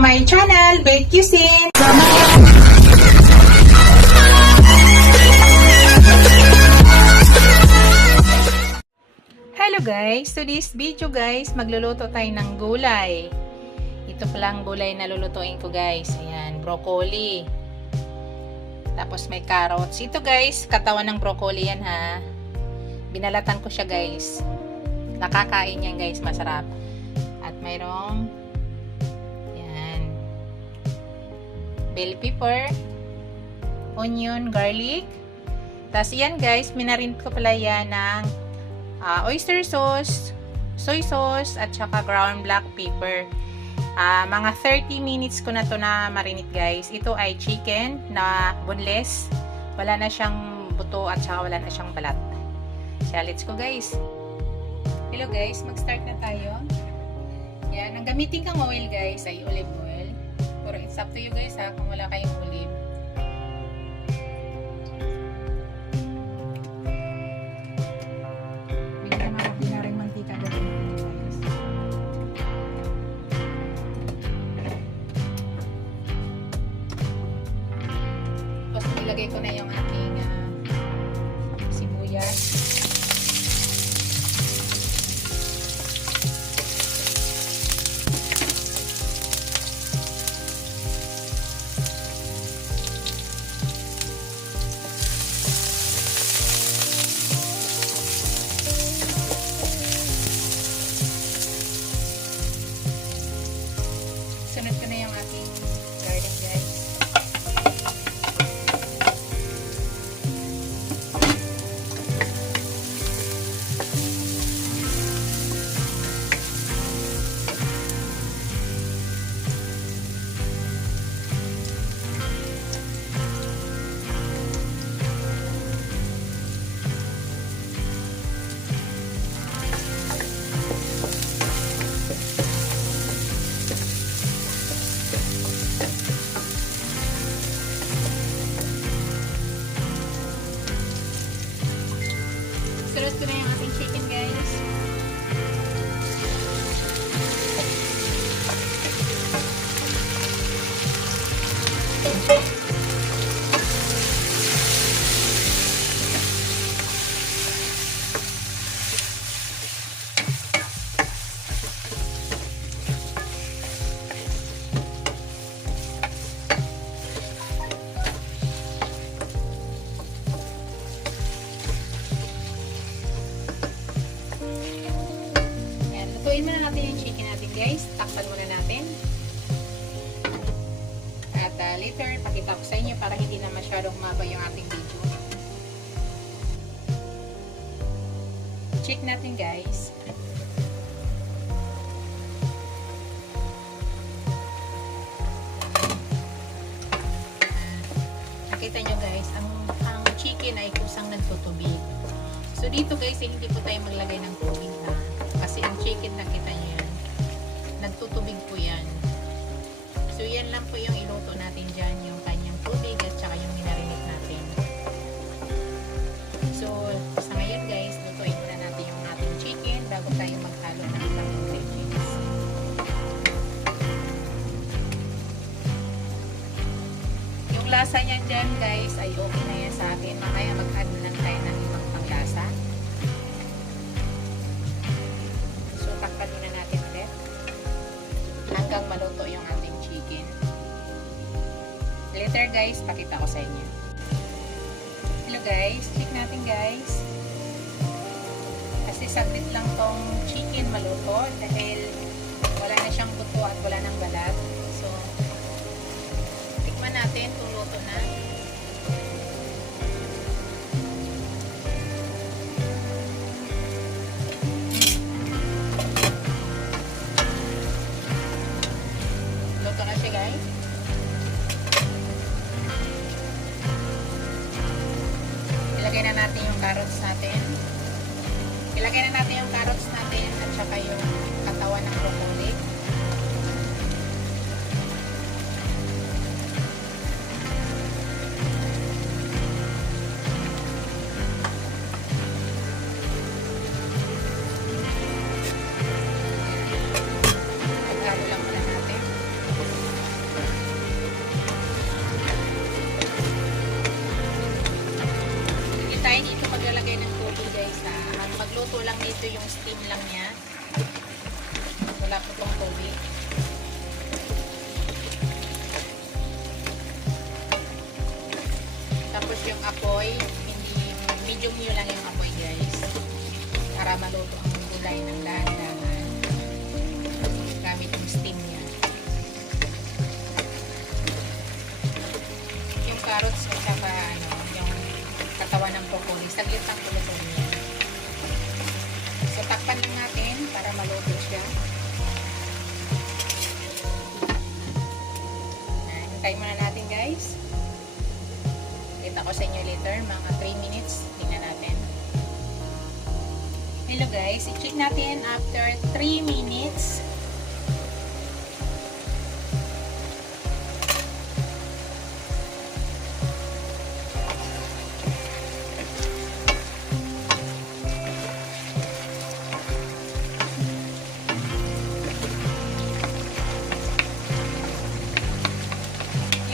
my channel, Bake Cuisine! Hello guys! Today's video guys, magluluto tayo ng gulay. Ito palang gulay na lulutuin ko guys. Ayan, broccoli. Tapos may carrots. Ito guys, katawan ng broccoli yan ha. Binalatan ko siya guys. Nakakain yan guys, masarap. At mayroong yan, bell pepper, onion, garlic. Tapos yan guys, minarin ko pala yan ng oyster sauce, soy sauce, at saka ground black pepper. Mga 30 minutes ko na to na marinate guys. Ito ay chicken na boneless. Wala na siyang buto at saka wala na siyang balat. So let's go guys. Hello guys, mag-start na tayo. Yan, ang gamitin kang oil guys ay olive oil. Pero it's up to you guys ha, kung wala kayong olive. Bigyan naman ako na rin mantika guys. Tapos nilagay ko na yung aking sibuyas. Sunod ko na yung aking garlic guys. Sunod ko na yung ating chicken guys. Lutuin muna natin yung chicken natin guys. Takpan muna natin. At later, pakita ko sa inyo para hindi na masyadong maba yung ating video. Check natin guys. Nakita nyo guys, ang chicken ay kusang nagtutubig. So dito guys, hindi po tayo maglagay ng tubig ha. Kasi ang chicken, nakita nyo yan, nagtutubig po yan. So yan lang po yung iluto natin dyan, yung kanyang tubig at saka yung minarinate natin. So sa ngayon guys, lutuin muna natin yung ating chicken bago tayo maghalo ng ibang ingredients. Yung lasa niyan dyan guys ay okay na yan sa akin. Mamaya mag-add lang tayo ng ibang panglasa. Hanggang maluto yung ating chicken. Later guys, pakita ko sa inyo. Hello guys, check natin guys. Kasi saglit lang tong chicken maluto dahil wala na siyang buto at wala nang balat. So, tikman natin kung luto na. Luto na siya guys. Ilagay na natin yung carrots natin. Ilagay na natin yung carrots natin at saka yung katawan ng broccoli. yung steam lang niya. Wala po itong tubig. Tapos yung apoy, medium nyo lang yung apoy guys. Para maluto ang gulay ng dahan-dahan. Gamit yung steam niya. Yung carrots at saka yung katawan ng broccoli. Saglit lang pulutin niya. So takpan lang natin para maluto siya. Hintayin muna natin guys. Kita ko sa inyo later, mga 3 minutes. Tingnan natin. Hello guys, i-check natin after 3 minutes.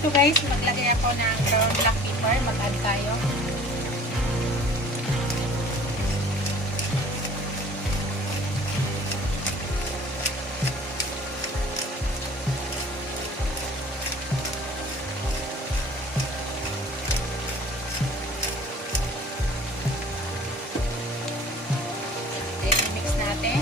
Ito guys, maglagay ako ng ground black pepper. Mag-add tayo. I-mix natin.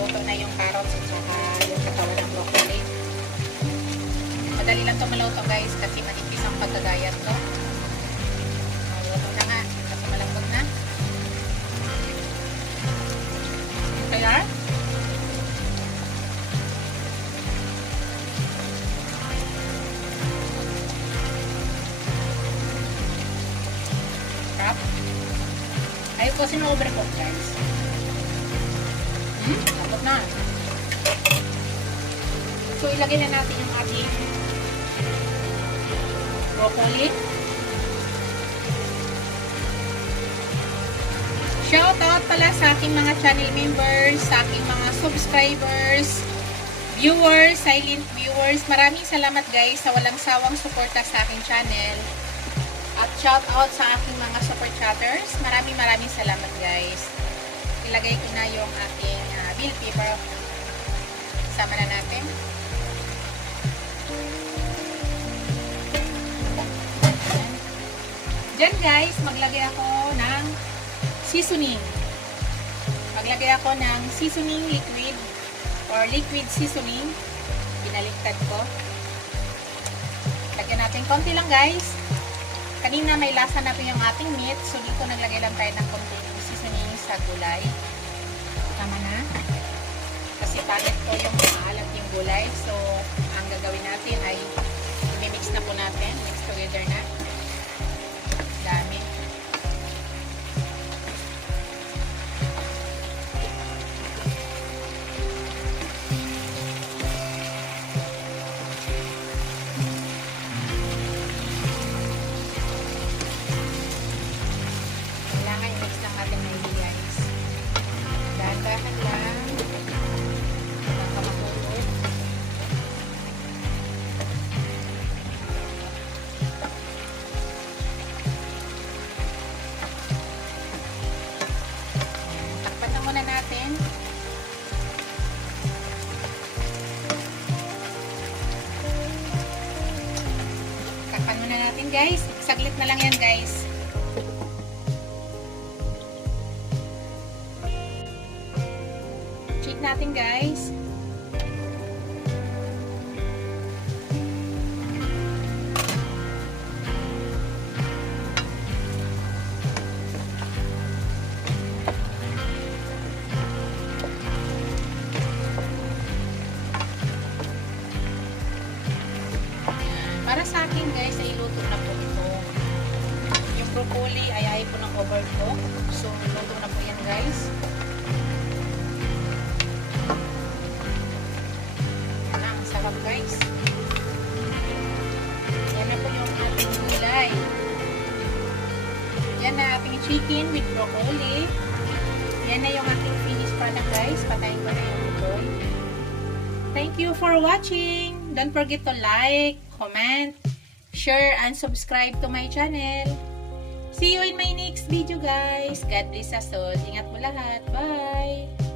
Luto na yung carrots at saka yung katawan ng broccoli. Madali lang ito maluto guys kasi manipis ang pagkagayat to. Luto na nga kasi malambot na. Kaya crap. Ayaw ko sino-overcook guys. Tapos na. So, ilagay na natin yung ating broccoli. Shoutout pala sa aking mga channel members, sa aking mga subscribers, viewers, silent viewers. Maraming salamat guys sa walang sawang suporta sa aking channel. At shoutout sa aking mga super chatters. Maraming salamat guys. Ilagay ko na yung ating bell pepper. Sama na natin. Diyan guys, maglagay ako ng seasoning. Maglagay ako ng seasoning liquid or liquid seasoning. Binaliktad ko. Lagyan natin konti lang guys. Kanina may lasa na po yung ating meat. So dito naglagay lang tayo ng konti seasoning sa gulay. Tama na. Kasi pangit po yung maalat yung gulay. So, ang gagawin natin ay i-mix na po natin. Mix together na. Dami. Kailangan i-mix lang natin na hindi guys. Dahan-dahan lang. Takpan na muna natin. Takpan muna natin guys. Saglit na lang yan guys. Check natin guys. Para sa akin guys, ay iluto na po ito. Yung broccoli ay ayaw po ng overcook. So, iluto na po yan guys. Yan ang sarap guys. Yan na po yung ating gulay. Yan na ating chicken with broccoli. Yan na yung ating finished product guys. Patayin ko na yung broccoli. Thank you for watching. Don't forget to like, comment, share, and subscribe to my channel. See you in my next video guys. God bless us all. Ingat mo lahat. Bye!